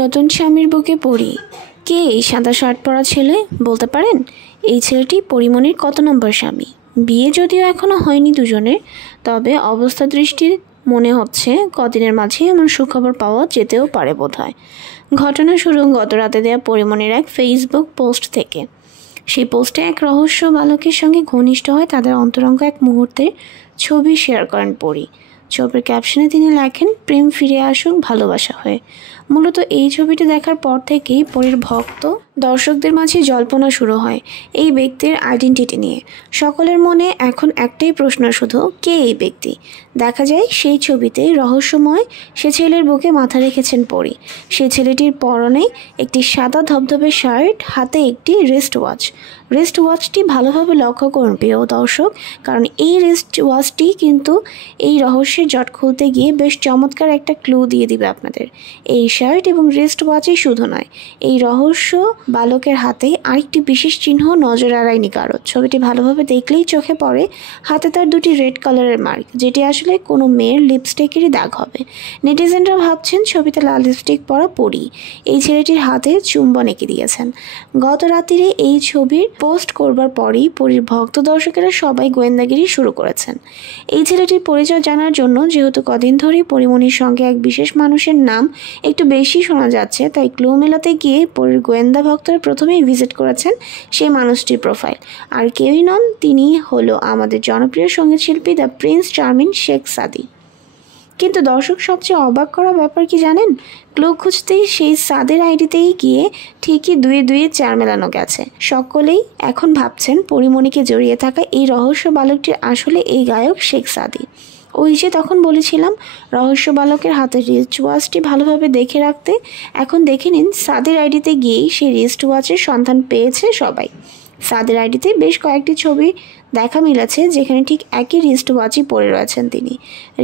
নতুন স্বামীর বুকে পরি। কে এই সাদা শার্ট পরা ছেলে বলতে পারেন? এই ছেলেটি পরিমণির কত নম্বর স্বামী? বিয়ে যদিও এখনো হয়নি দুজনের, তবে অবস্থা দৃষ্টির মনে হচ্ছে কদিনের মাঝে এমন সুখবর পাওয়া যেতেও পারে বোধহয়। ঘটনা শুরু গত রাতে দেয়া পরিমণির এক ফেসবুক পোস্ট থেকে। সেই পোস্টে এক রহস্য বালকের সঙ্গে ঘনিষ্ঠ হয় তাদের অন্তরঙ্গ এক মুহূর্তের ছবি শেয়ার করেন পরি। ছবির ক্যাপশনে তিনি লেখেন, প্রেম ফিরে আসুক ভালোবাসা হয়ে। মূলত এই ছবিটি দেখার পর থেকেই পরীর ভক্ত দর্শকদের মাঝে জল্পনা শুরু হয় এই ব্যক্তির আইডেন্টিটি নিয়ে। সকলের মনে এখন একটাই প্রশ্ন, শুধু কে এই ব্যক্তি? দেখা যায় সেই ছবিতে রহস্যময় সে ছেলের বুকে মাথা রেখেছেন পরি। সেই ছেলেটির পরনে একটি সাদা ধবধবে শার্ট, হাতে একটি রিস্ট ওয়াচ। রিস্ট ওয়াচটি ভালোভাবে লক্ষ্য করুন প্রিয় দর্শক, কারণ এই রিস্ট ওয়াচটি কিন্তু এই রহস্যের জট খুলতে গিয়ে বেশ চমৎকার একটা ক্লু দিয়ে দিবে আপনাদের। এই শার্ট এবং রিস্ট ওয়াচই শুধু নয়, এই রহস্য বালকের হাতে আরেকটি বিশেষ চিহ্ন নজর এড়ায়নি কারো। ছবিটি ভালোভাবে দেখলেই চোখে পড়ে হাতে তার দুটি রেড কালারের মার্ক, যেটি আসলে কোনো মেয়ের লিপস্টিকেরই দাগ হবে। নেটিজেনরা ভাবছেন ছবিতে লাল লিপস্টিক পরা পরি এই ছেলেটির হাতে চুম্বন এঁকে দিয়েছেন। গত রাত্রিরে এই ছবির পোস্ট করবার পরই পরীর ভক্ত দর্শকেরা সবাই গোয়েন্দাগিরি শুরু করেছেন এই ছেলেটির পরিচয় জানার জন্য। যেহেতু কদিন ধরেই পরিমণির সঙ্গে এক বিশেষ মানুষের নাম একটু বেশি শোনা যাচ্ছে, তাই ক্লু মেলাতে গিয়ে পরীর গোয়েন্দা ভক্তরা প্রথমেই ভিজিট করেছেন সেই মানুষটির প্রোফাইল। আর কেউই নন, তিনি হলো আমাদের জনপ্রিয় সঙ্গীত শিল্পী দ্য প্রিন্স চার্মিং শেখ সাদি। কিন্তু দর্শক সবচেয়ে অবাক করা ব্যাপার কি জানেন? ক্লু খুঁজতেই সেই সাদের আইডিতেই গিয়ে ঠিকই দুয়ে দুয়ে 4 মেলানো গেছে। সকলেই এখন ভাবছেন পরিমণিকে জড়িয়ে থাকা এই রহস্য বালকটির আসলে এই গায়ক শেখ সাদি। ওই যে তখন বলেছিলাম রহস্য বালকের হাতের রিস্ট ওয়াচটি ভালোভাবে দেখে রাখতে, এখন দেখে নিন সাদের আইডিতে গিয়েই সেই রিস্ট ওয়াচের সন্ধান পেয়েছে সবাই। সাদের আইডিতে বেশ কয়েকটি ছবি দেখা মিলেছে যেখানে ঠিক একই রিস্ট ওয়াচই পরে রয়েছেন তিনি।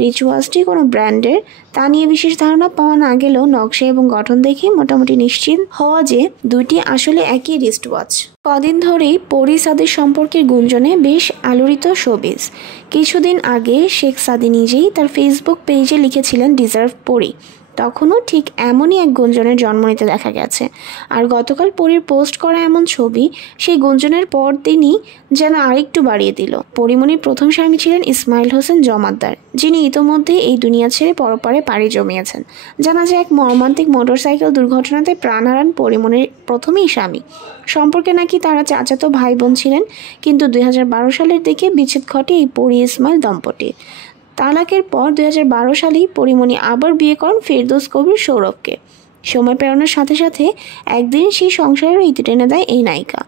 রিস্ট ওয়াচটি কোনো ব্র্যান্ডের তা নিয়ে বিশেষ ধারণা পাওয়া না গেলেও নকশা এবং গঠন দেখে মোটামুটি নিশ্চিত হওয়া যে দুটি আসলে একই রিস্ট ওয়াচ। কদিন ধরেই পরি সাদির সম্পর্কের গুঞ্জনে বেশ আলোড়িত শোবিজ। কিছুদিন আগে শেখ সাদি নিজেই তার ফেসবুক পেজে লিখেছিলেন ডিজার্ভ পরি। তখনও ঠিক এমনই এক গুঞ্জনের জন্ম নিতে দেখা গেছে। আর গতকাল পরীর পোস্ট করা এমন ছবি সেই গুঞ্জনের পর দিনই যেন আরেকটু বাড়িয়ে দিল। পরিমণির প্রথম স্বামী ছিলেন ইসমাইল হোসেন জমাদ্দার, যিনি ইতোমধ্যে এই দুনিয়া ছেড়ে পরপারে পাড়ি জমিয়েছেন। জানা যায় এক মর্মান্তিক মোটরসাইকেল দুর্ঘটনাতে প্রাণ হারান পরিমণির প্রথমেই স্বামী। সম্পর্কে নাকি তারা চাচাতো ভাই বোন ছিলেন, কিন্তু 2012 সালের দিকে বিচ্ছেদ ঘটে এই পরি ইসমাইল দম্পতির। তালাকের পর 2012 সালেই পরিমণি আবার বিয়ে করেন ফেরদৌস কবির সৌরভকে। সময় পেরোনোর সাথে সাথে একদিন সেই সংসারেরও ইতি টেনে দেয় এই নায়িকা।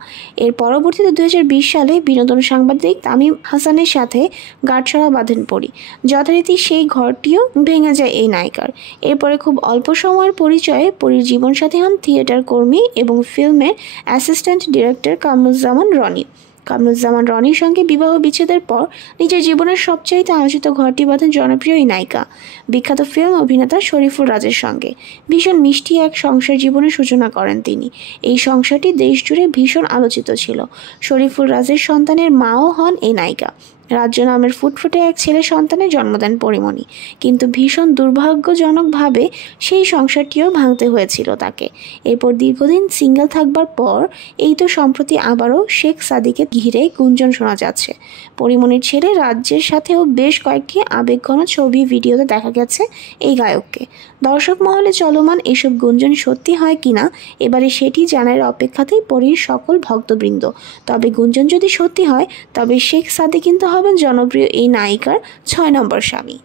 এর পরবর্তীতে 2020 সালে বিনোদন সাংবাদিক তামিম হাসানের সাথে গাঁটছড়া বাঁধেন পরি। যথারীতি সেই ঘরটিও ভেঙে যায় এই নায়িকার। এরপরে খুব অল্প সময়ের পরিচয়ে পরির জীবনসাথী হন থিয়েটার কর্মী এবং ফিল্মের অ্যাসিস্ট্যান্ট ডিরেক্টর কামরুজ্জামান রনি। কামরুজ্জামান রনির সঙ্গে বিবাহ বিচ্ছেদের পর নিজের জীবনের সবচাইতে আলোচিত ঘরটি বাঁধেন জনপ্রিয় এই নায়িকা বিখ্যাত ফিল্ম অভিনেতা শরীফুল রাজের সঙ্গে। ভীষণ মিষ্টি এক সংসার জীবনের সূচনা করেন তিনি। এই সংসারটি দেশ জুড়ে ভীষণ আলোচিত ছিল। শরীফুল রাজের সন্তানের মাও হন এই নায়িকা। রাজ্য নামের ফুটফুটে এক ছেলে সন্তানের জন্ম দেন পরিমণি, কিন্তু ভীষণ দুর্ভাগ্যজনকভাবে সেই সংসারটিও ভাঙতে হয়েছিল তাকে। এরপর দীর্ঘদিন সিঙ্গেল থাকবার পর এই তো সম্প্রতি আবারও শেখ সাদিকে ঘিরে গুঞ্জন শোনা যাচ্ছে। পরিমণির ছেলে রাজ্যের সাথেও বেশ কয়েকটি আবেগঘন ছবি ভিডিওতে দেখা গেছে এই গায়ককে। দর্শক মহলে চলমান এসব গুঞ্জন সত্যি হয় কিনা এবারে সেটি জানার অপেক্ষাতেই পরীর সকল ভক্তবৃন্দ। তবে গুঞ্জন যদি সত্যি হয় তবে শেখ সাদি কিন্তু হবেন জনপ্রিয় এই নায়িকার 6 নম্বর স্বামী।